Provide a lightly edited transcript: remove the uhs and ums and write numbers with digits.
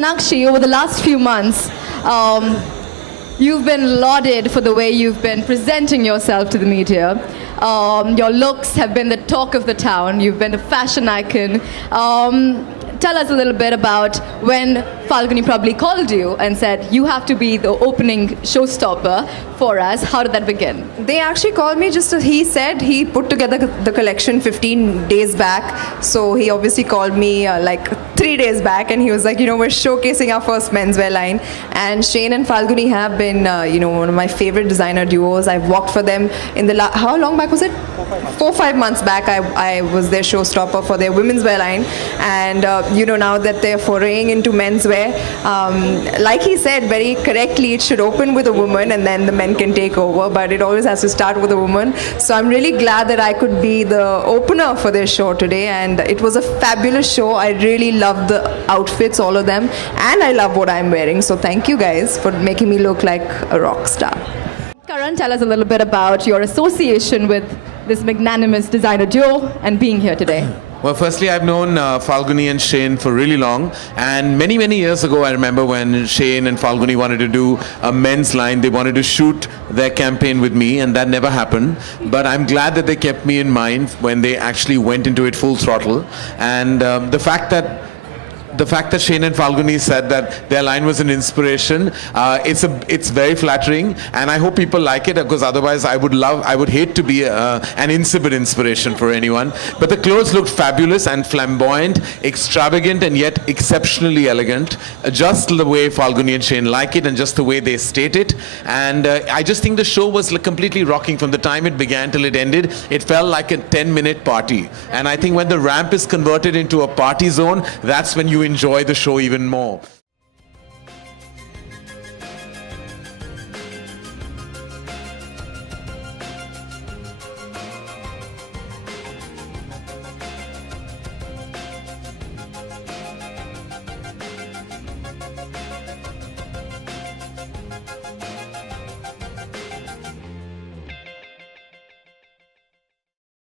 Sonakshi, over the last few months, you've been lauded for the way you've been presenting yourself to the media. Your looks have been the talk of the town. You've been a fashion icon. Tell us a little bit about when Falguni probably called you and said, you have to be the opening showstopper for us. How did that begin? They actually called me just as he said he put together the collection 15 days back. So he obviously called me like 3 days back and he was like, we're showcasing our first menswear line. And Shane and Falguni have been, one of my favorite designer duos. I've worked for them in the how long back was it? 4-5 months back. I was their showstopper for their women's wear line. And, now that they're foraying into menswear, like he said very correctly, it should open with a woman and then the men can take over, but it always has to start with a woman. So I'm really glad that I could be the opener for their show today, and it was a fabulous show. I really loved the outfits, all of them, and I love what I'm wearing. So thank you guys for making me look like a rock star. Karan, tell us a little bit about your association with this magnanimous designer duo and being here today. Well, firstly, I've known Falguni and Shane for really long, and many, many years ago, I remember when Shane and Falguni wanted to do a men's line. They wanted to shoot their campaign with me, and that never happened. But I'm glad that they kept me in mind when they actually went into it full throttle. And the fact that Shane and Falguni said that their line was an inspiration, it's very flattering, and I hope people like it, because otherwise I would hate to be an insipid inspiration for anyone. But the clothes looked fabulous and flamboyant, extravagant, and yet exceptionally elegant, just the way Falguni and Shane like it and just the way they state it. And I just think the show was completely rocking from the time it began till it ended. It felt like a 10-minute party, and I think when the ramp is converted into a party zone, that's when you enjoy the show even more.